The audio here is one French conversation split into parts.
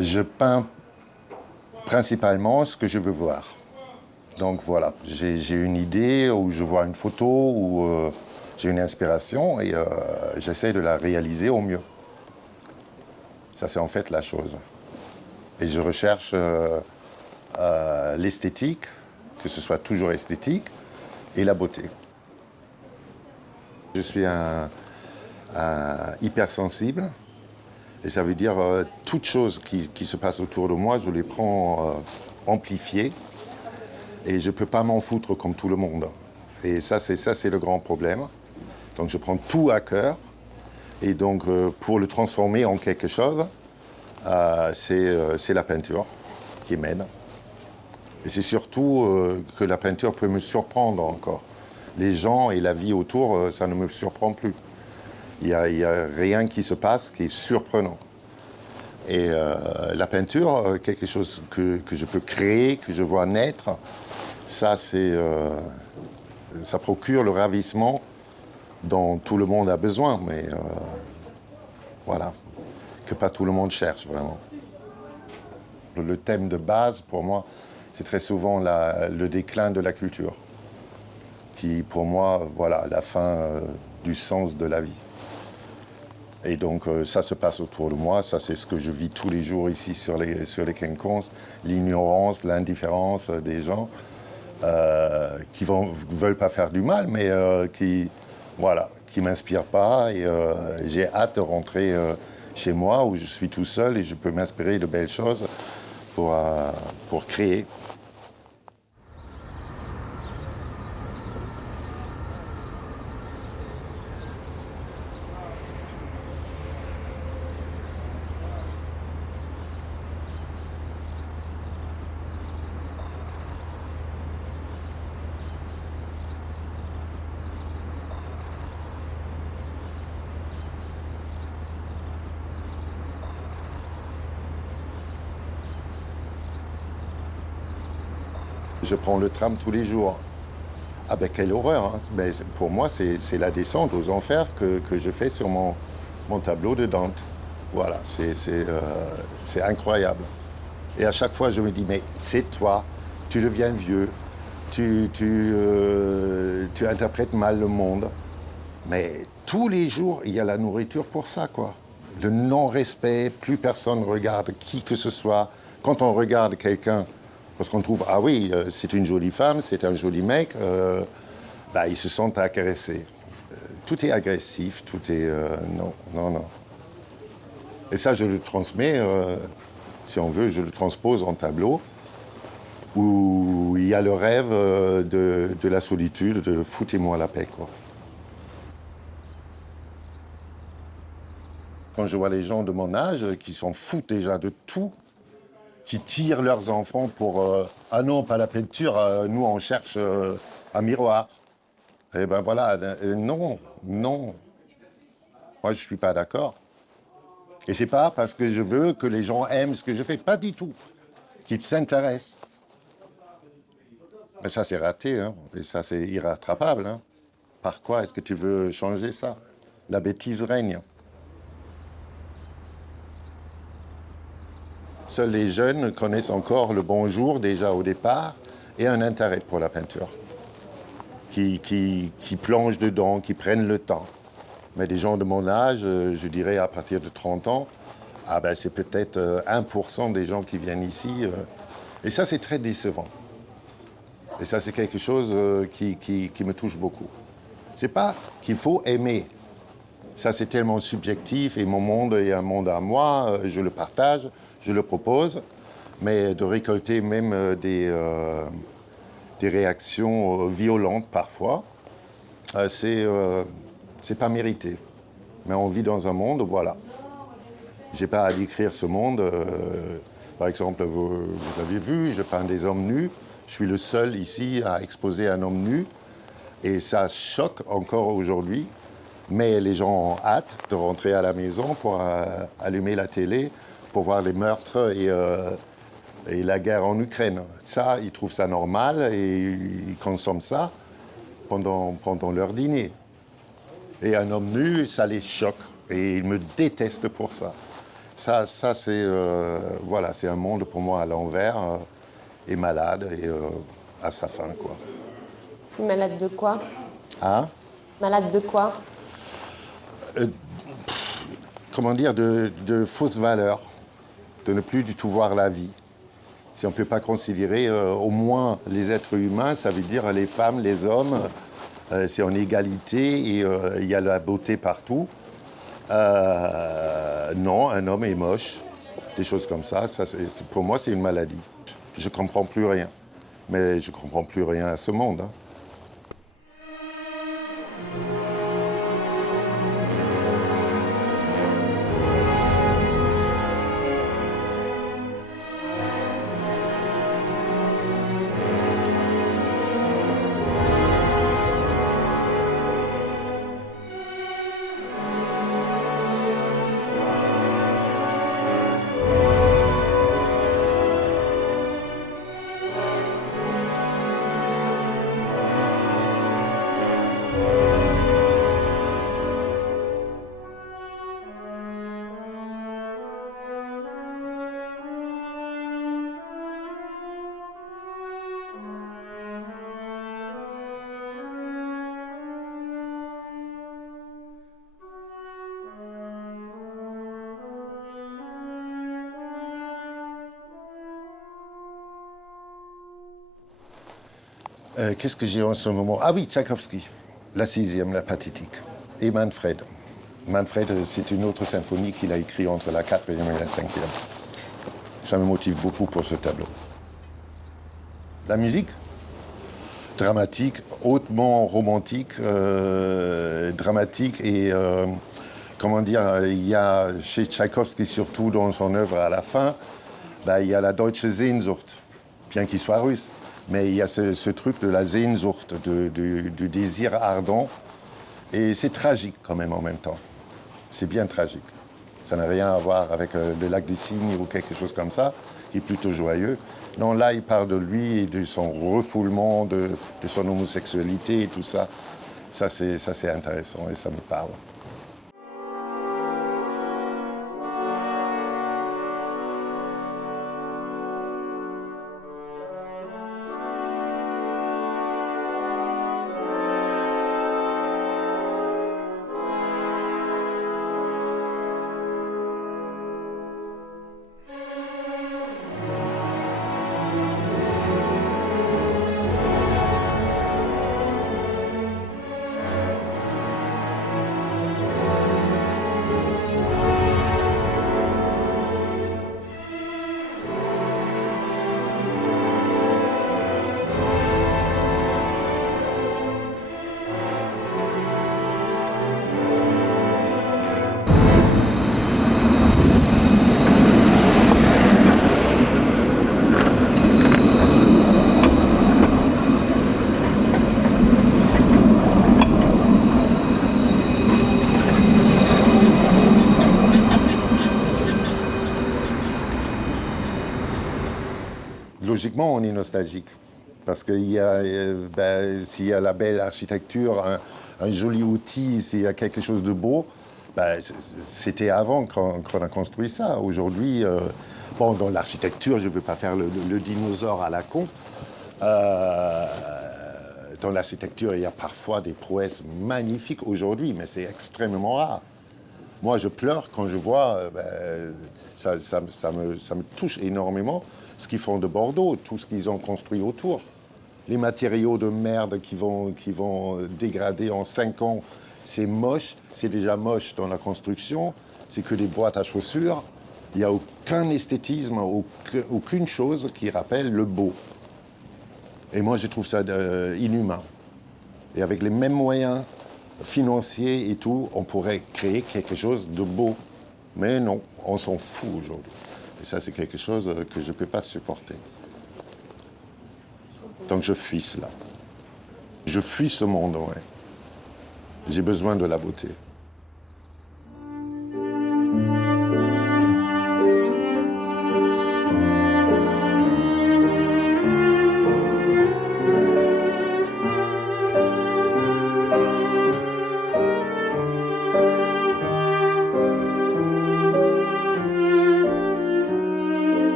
Je peins principalement ce que je veux voir. Donc voilà, j'ai une idée ou je vois une photo ou j'ai une inspiration et j'essaie de la réaliser au mieux. Ça, c'est en fait la chose. Et je recherche l'esthétique, que ce soit toujours esthétique, et la beauté. Je suis un hypersensible, et ça veut dire toute chose qui se passe autour de moi, je les prends amplifiées, et je ne peux pas m'en foutre comme tout le monde. Et ça, c'est le grand problème. Donc je prends tout à cœur, et donc pour le transformer en quelque chose, c'est la peinture qui m'aide. Et c'est surtout que la peinture peut me surprendre encore. Les gens et la vie autour, ça ne me surprend plus. Il y a rien qui se passe qui est surprenant. Et la peinture, quelque chose que je peux créer, que je vois naître, ça, ça procure le ravissement dont tout le monde a besoin, mais voilà, que pas tout le monde cherche vraiment. Le thème de base, pour moi, c'est très souvent le déclin de la culture, qui, pour moi, voilà, la fin du sens de la vie. Et donc, ça se passe autour de moi, ça, c'est ce que je vis tous les jours ici sur les quinconces, l'ignorance, l'indifférence des gens qui veulent pas faire du mal, mais voilà, qui m'inspirent pas. Et j'ai hâte de rentrer chez moi où je suis tout seul et je peux m'inspirer de belles choses pour créer. Je prends le tram tous les jours. Ah ben quelle horreur, hein. Mais pour moi, c'est la descente aux enfers que je fais sur mon tableau de Dante. Voilà, c'est incroyable. Et à chaque fois, je me dis, mais c'est toi, tu deviens vieux, tu interprètes mal le monde. Mais tous les jours, il y a la nourriture pour ça, quoi. Le non-respect, plus personne regarde qui que ce soit. Quand on regarde quelqu'un, parce qu'on trouve, ah oui, c'est une jolie femme, c'est un joli mec, bah, ils se sentent agressés. Tout est agressif, tout est... non, non, non. Et ça, je le transmets, si on veut, je le transpose en tableau, où il y a le rêve de la solitude, de foutez-moi la paix, quoi. Quand je vois les gens de mon âge qui s'en foutent déjà de tout, qui tirent leurs enfants pour ah non, pas la peinture, nous on cherche un miroir. Eh ben voilà, non, non. Moi je suis pas d'accord. Et c'est pas parce que je veux que les gens aiment ce que je fais, pas du tout. Qu'ils s'intéressent. Mais ça c'est raté, hein. Et ça c'est irrattrapable, hein. Par quoi est-ce que tu veux changer ça? La bêtise règne. Seuls les jeunes connaissent encore le bonjour déjà au départ et un intérêt pour la peinture, qui plongent dedans, qui prennent le temps. Mais des gens de mon âge, je dirais à partir de 30 ans, ah ben c'est peut-être 1% des gens qui viennent ici. Et ça, c'est très décevant. Et ça, c'est quelque chose qui me touche beaucoup. C'est pas qu'il faut aimer. Ça, c'est tellement subjectif et mon monde est un monde à moi, je le partage, je le propose. Mais de récolter même des réactions violentes parfois, c'est pas mérité. Mais on vit dans un monde, voilà. J'ai pas à décrire ce monde. Par exemple, vous avez vu, je peins des hommes nus. Je suis le seul ici à exposer un homme nu. Et ça choque encore aujourd'hui. Mais les gens ont hâte de rentrer à la maison pour allumer la télé, pour voir les meurtres et la guerre en Ukraine. Ça, ils trouvent ça normal et ils consomment ça pendant leur dîner. Et un homme nu, ça les choque et ils me détestent pour ça. Ça c'est voilà, c'est un monde pour moi à l'envers, et malade, et à sa fin, quoi. Malade de quoi? Hein? Malade de quoi? Comment dire, de fausses valeurs, de ne plus du tout voir la vie. Si on ne peut pas considérer au moins les êtres humains, ça veut dire les femmes, les hommes, c'est en égalité et il y a la beauté partout. Non, un homme est moche, des choses comme ça, pour moi c'est une maladie. Je ne comprends plus rien, mais je ne comprends plus rien à ce monde, hein. Qu'est-ce que j'ai en ce moment? Ah oui, Tchaïkovski, la sixième, la pathétique. Et Manfred. Manfred, c'est une autre symphonie qu'il a écrite entre la quatrième et la cinquième. Ça me motive beaucoup pour ce tableau. La musique, dramatique, hautement romantique, dramatique et, comment dire, il y a chez Tchaïkovski, surtout dans son œuvre à la fin, il y a la Deutsche Sehnsucht, bien qu'il soit russe. Mais il y a ce truc de la Sehnsucht, du désir ardent. Et c'est tragique quand même en même temps. C'est bien tragique. Ça n'a rien à voir avec le lac des cygnes ou quelque chose comme ça, qui est plutôt joyeux. Non, là, il parle de lui et de son refoulement, de son homosexualité et tout ça. Ça, c'est intéressant et ça me parle. Logiquement, on est nostalgique. Parce qu'il y a, s'il y a la belle architecture, un joli outil, s'il y a quelque chose de beau, c'était avant qu'on a construit ça. Aujourd'hui, bon, dans l'architecture, je ne veux pas faire le dinosaure à la con. Dans l'architecture, il y a parfois des prouesses magnifiques aujourd'hui, mais c'est extrêmement rare. Moi, je pleure quand je vois, ça me touche énormément, ce qu'ils font de Bordeaux, tout ce qu'ils ont construit autour. Les matériaux de merde qui vont dégrader en 5 ans, c'est moche, c'est déjà moche dans la construction, c'est que des boîtes à chaussures. Il n'y a aucun esthétisme, aucune chose qui rappelle le beau. Et moi, je trouve ça inhumain. Et avec les mêmes moyens financiers et tout, on pourrait créer quelque chose de beau. Mais non, on s'en fout aujourd'hui. Et ça, c'est quelque chose que je ne peux pas supporter. Donc je fuis cela. Je fuis ce monde, ouais. J'ai besoin de la beauté.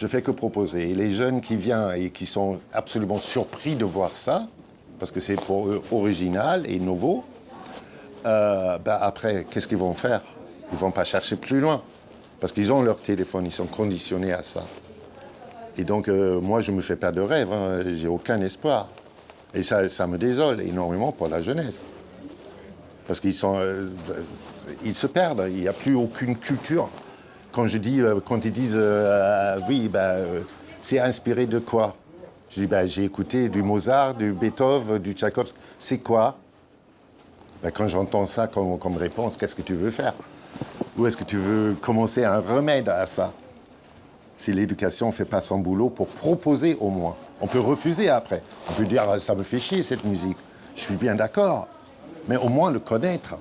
Je fais que proposer. Et les jeunes qui viennent et qui sont absolument surpris de voir ça, parce que c'est pour eux original et nouveau, après, qu'est-ce qu'ils vont faire? Ils ne vont pas chercher plus loin, parce qu'ils ont leur téléphone, ils sont conditionnés à ça. Et donc, moi, je ne me fais pas de rêve, hein, j'ai aucun espoir. Et ça me désole énormément pour la jeunesse. Parce qu'ils ils se perdent, il n'y a plus aucune culture. Quand ils disent oui, c'est inspiré de quoi? Je dis j'ai écouté du Mozart, du Beethoven, du Tchaïkovski. C'est quoi? Quand j'entends ça comme réponse, qu'est-ce que tu veux faire? Où est-ce que tu veux commencer un remède à ça? Si l'éducation ne fait pas son boulot pour proposer au moins. On peut refuser après. On peut dire ça me fait chier cette musique. Je suis bien d'accord. Mais au moins le connaître.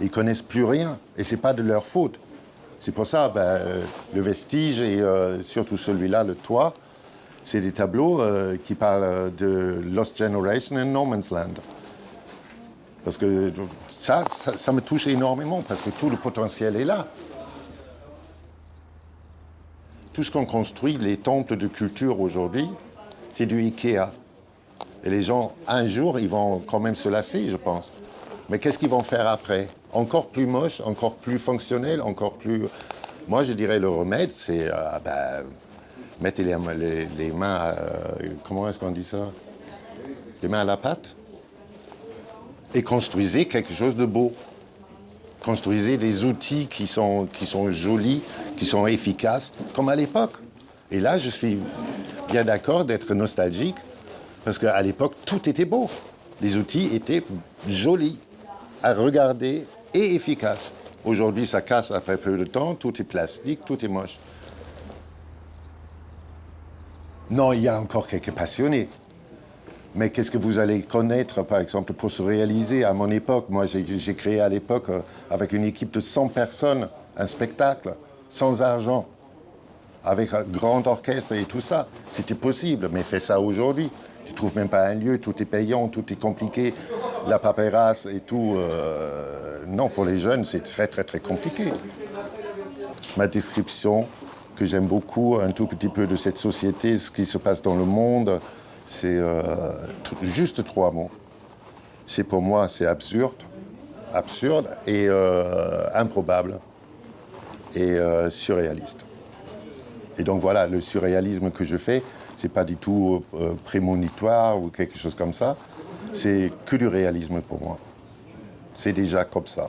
Ils ne connaissent plus rien. Et ce n'est pas de leur faute. C'est pour ça, le vestige et surtout celui-là, le toit, c'est des tableaux qui parlent de Lost Generation and No Man's Land. Parce que ça me touche énormément, parce que tout le potentiel est là. Tout ce qu'on construit, les temples de culture aujourd'hui, c'est du Ikea. Et les gens, un jour, ils vont quand même se lasser, je pense. Mais qu'est-ce qu'ils vont faire après? Encore plus moche, encore plus fonctionnel, encore plus... Moi, je dirais le remède, c'est mettre les mains... comment est-ce qu'on dit ça? Les mains à la pâte. Et construisez quelque chose de beau. Construisez des outils qui sont jolis, qui sont efficaces, comme à l'époque. Et là, je suis bien d'accord d'être nostalgique, parce qu'à l'époque, tout était beau. Les outils étaient jolis à regarder et efficaces. Aujourd'hui, ça casse après peu de temps, tout est plastique, tout est moche. Non, il y a encore quelques passionnés. Mais qu'est-ce que vous allez connaître, par exemple, pour se réaliser à mon époque? Moi, j'ai créé à l'époque, avec une équipe de 100 personnes, un spectacle, sans argent, avec un grand orchestre et tout ça. C'était possible, mais fais ça aujourd'hui. Tu ne trouves même pas un lieu, tout est payant, tout est compliqué, la paperasse et tout. Non, pour les jeunes, c'est très, très, très compliqué. Ma description, que j'aime beaucoup, un tout petit peu de cette société, ce qui se passe dans le monde, c'est juste 3 mots. C'est pour moi, c'est absurde et improbable et surréaliste. Et donc voilà, le surréalisme que je fais, c'est pas du tout prémonitoire ou quelque chose comme ça. C'est que du réalisme pour moi. C'est déjà comme ça.